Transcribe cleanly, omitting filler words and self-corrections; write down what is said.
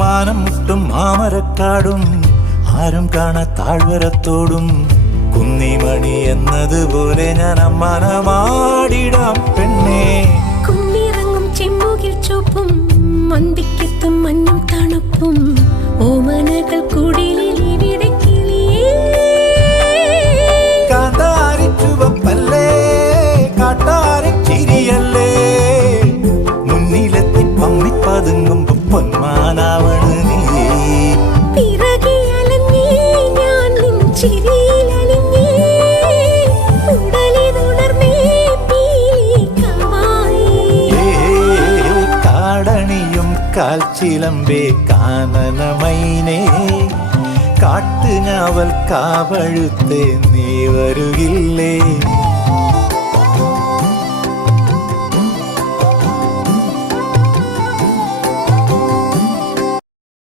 മാനം മുട്ടും മാമരക്കാടും ആരും കാണാ താഴ്വരത്തോടും കുന്നിമണി എന്നതുപോലെ ഞാൻ അമ്മാനമാടിടാം പെണ്ണേ. കുന്നിറങ്ങും ചെമ്മുകിൽ ചുവപ്പും മന്തിക്കെത്തും മഞ്ഞും തണുപ്പും ഓമനകൾ കുടിലിൽ ഇവിടെ കിളിയേ. കാന്താരി ചുവപ്പല്ലേ കാട്ടാരി ചിരിയല്ലേ മുന്നിലെത്തി പമ്മി പതുങ്ങുമ്പോ പൊന്മാനാവണ് നീ. പിറകെ അലഞ്ഞേ ഞാൻ നിൻ ചിരിയിലലിഞ്ഞേ ഉടലിതുണർന്നേ പീലിക്കവായി. കാടണിയും കാൽച്ചിലമ്പേ കാനനമൈനേ കാട്ടുഞാവൽ കാവഴുത്തേ നീ വരുകില്ലേ.